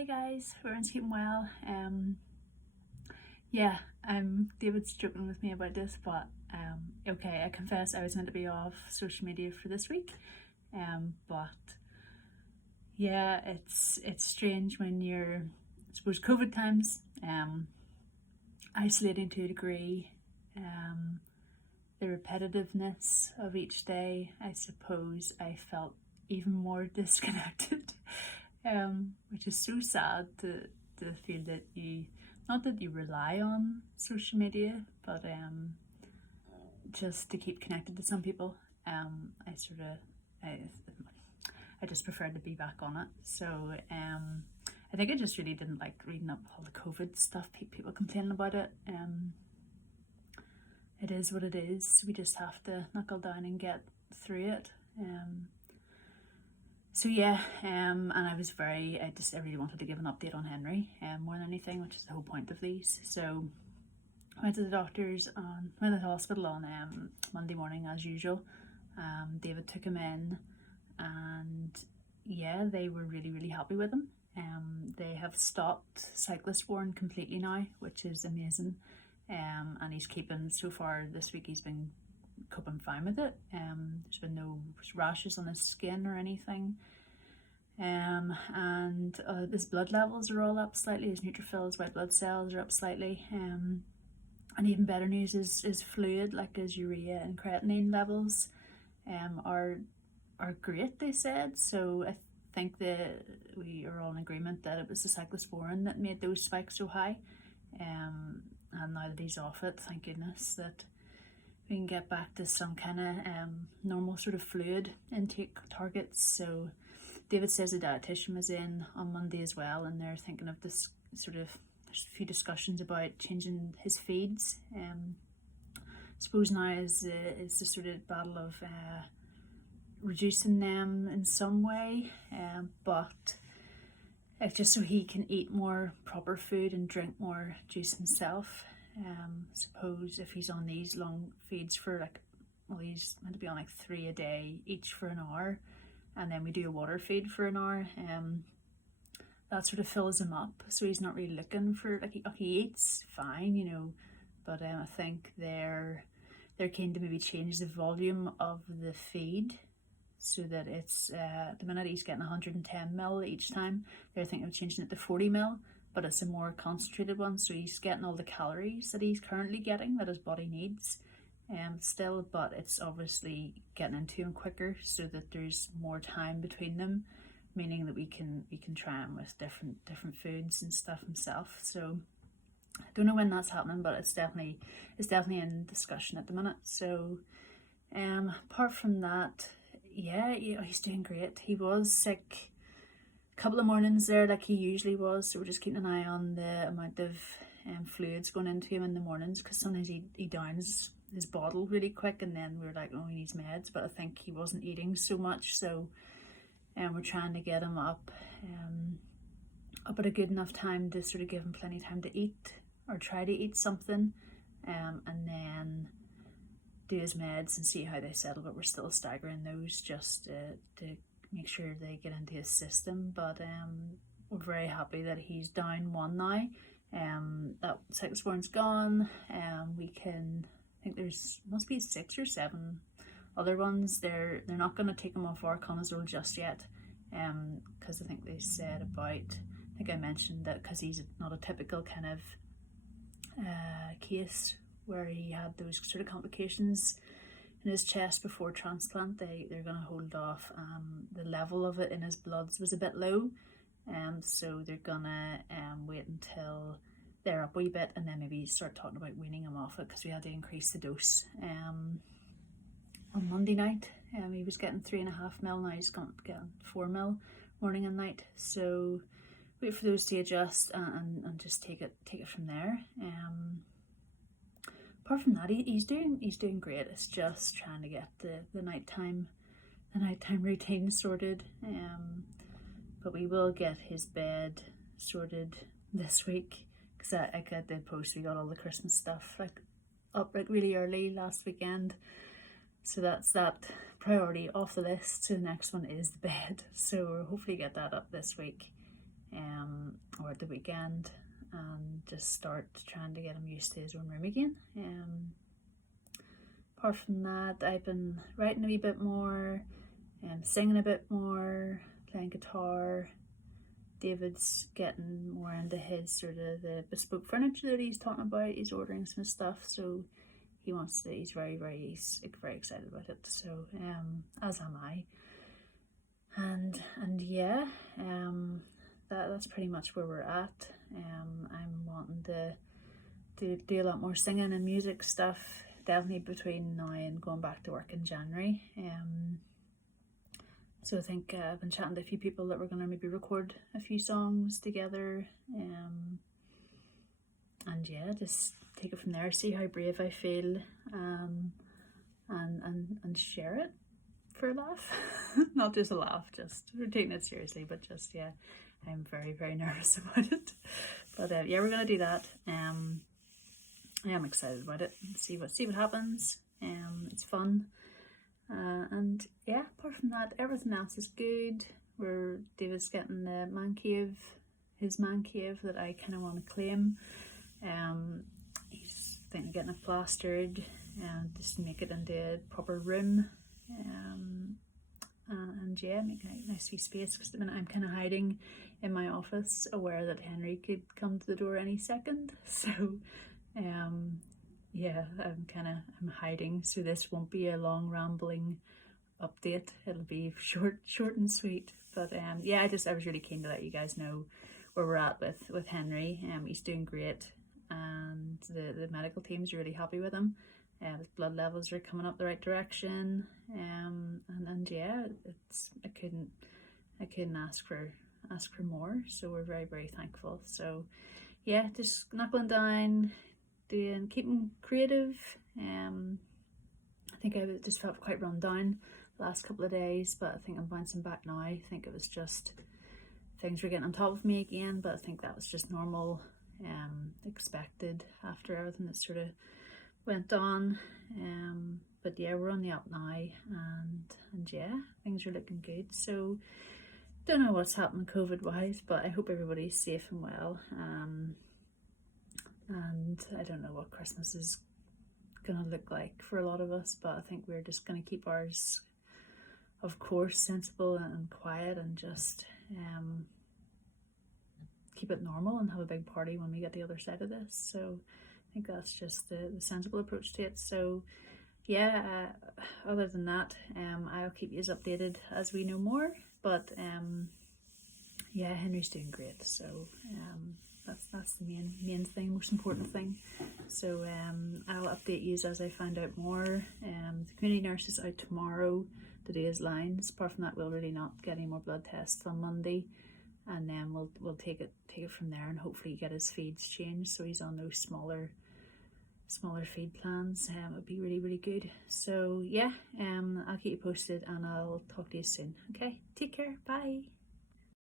Hey guys, hope everyone's keeping well. Yeah, David's joking with me about this, but okay, I confess I was meant to be off social media for this week. But yeah, it's strange when you're, I suppose, COVID times, isolating to a degree, the repetitiveness of each day. I suppose I felt even more disconnected, which is so sad to feel that you, not that you rely on social media, but just to keep connected to some people. I sort of, I just preferred to be back on it. So I think I just really didn't like reading up all the COVID stuff, people complaining about it. It is what it is. We just have to knuckle down and get through it. So yeah, and I really wanted to give an update on Henry, more than anything, which is the whole point of these. So I went to the went to the hospital on Monday morning as usual. David took him in, and yeah, they were really happy with him. They have stopped cyclosporin completely now, which is amazing. And he's keeping, so far this week, he's been coping fine with it. There's been no rashes on his skin or anything. And his blood levels are all up slightly. His neutrophils, white blood cells, are up slightly. And even better news is his fluid, like his urea and creatinine levels, are great, they said. So I think that we are all in agreement that it was the cyclosporin that made those spikes so high. And now that he's off it, thank goodness that we can get back to some kind of normal sort of fluid intake targets. So David says the dietitian was in on Monday as well, and they're thinking of this sort of, there's a few discussions about changing his feeds. I suppose now is the sort of battle of reducing them in some way, but just so he can eat more proper food and drink more juice himself. Suppose if he's on these long feeds for he's meant to be on 3 a day each for an hour, and then we do a water feed for an hour. That sort of fills him up, so he's not really looking for, he eats fine, but I think they're keen to maybe change the volume of the feed, so that it's at the minute he's getting 110 ml each time. They're thinking of changing it to 40 ml, but it's a more concentrated one, so he's getting all the calories that he's currently getting, that his body needs still, but it's obviously getting into him quicker, so that there's more time between them, meaning that we can try him with different foods and stuff himself. So I don't know when that's happening, but it's definitely in discussion at the minute. So apart from that, yeah, he's doing great. He was sick a couple of mornings there, like he usually was, so we're just keeping an eye on the amount of fluids going into him in the mornings, because sometimes he downs his bottle really quick, and then we're like, oh, he needs meds. But I think he wasn't eating so much, so we're trying to get him up at a good enough time to sort of give him plenty of time to eat, or try to eat something, and then do his meds and see how they settle. But we're still staggering those just to make sure they get into his system. But we're very happy that he's down one now. That cyclosporin's gone. We can, I think there's must be 6 or 7 other ones. They're not going to take him off arconazole just yet, because I think they said about, I think I mentioned that because he's not a typical kind of case where he had those sort of complications in his chest before transplant, they're going to hold off. The level of it in his bloods was a bit low, so they're gonna wait until they're up a wee bit, and then maybe start talking about weaning him off it, because we had to increase the dose on Monday night. He was getting 3.5 ml, now he's getting 4 ml morning and night. So wait for those to adjust, and just take it from there. Apart from that, he's doing great. It's just trying to get the nighttime routine sorted. But we will get his bed sorted this week, because I did post, we got all the Christmas stuff up really early last weekend. So that's that priority off the list. So the next one is the bed. So we'll hopefully get that up this week. or at the weekend, and just start trying to get him used to his own room again. Apart from that, I've been writing a wee bit more, singing a bit more, playing guitar. David's getting more into his sort of the bespoke furniture that he's talking about. He's ordering some stuff, so he wants to. He's very excited about it. So as am I. And yeah, that's pretty much where we're at. I'm wanting to do a lot more singing and music stuff, definitely between now and going back to work in January. So I think I've been chatting to a few people that we're going to maybe record a few songs together, and yeah, just take it from there, see how brave I feel, and share it for a laugh. Not just a laugh, just we're taking it seriously, but just, yeah, I'm very nervous about it. But yeah, we're going to do that. I am excited about it. See what happens. It's fun. And yeah, apart from that, everything else is good. David's getting the his man cave that I kind of want to claim. He's thinking of getting it plastered and just to make it into a proper room. And yeah, make a nice wee space, because at the minute I'm kind of hiding in my office, aware that Henry could come to the door any second. So yeah, I'm hiding, so this won't be a long rambling update. It'll be short and sweet. But yeah, I was really keen to let you guys know where we're at with Henry. He's doing great, and the medical team's really happy with him. His blood levels are coming up the right direction. And yeah, I couldn't ask for more. So we're very thankful. So yeah, just knuckling down, keeping creative. I think I just felt quite run down the last couple of days, but I think I'm bouncing back now. I think it was just things were getting on top of me again, but I think that was just normal, expected after everything that sort of went on. But yeah, we're on the up now, and yeah, things are looking good. So don't know what's happening COVID wise, but I hope everybody's safe and well. And I don't know what Christmas is gonna look like for a lot of us, but I think we're just gonna keep ours, of course, sensible and quiet, and just keep it normal and have a big party when we get the other side of this. So I think that's just the sensible approach to it. So yeah, other than that, I'll keep you updated as we know more. But yeah, Henry's doing great. So that's the main thing, most important thing. So I'll update you as I find out more. The community nurse is out tomorrow to do his lines. Apart from that, we'll really not get any more blood tests on Monday, and then we'll take it from there, and hopefully get his feeds changed so he's on those smaller feed plans. It would be really good. So yeah, I'll keep you posted, and I'll talk to you soon. Okay, take care. Bye.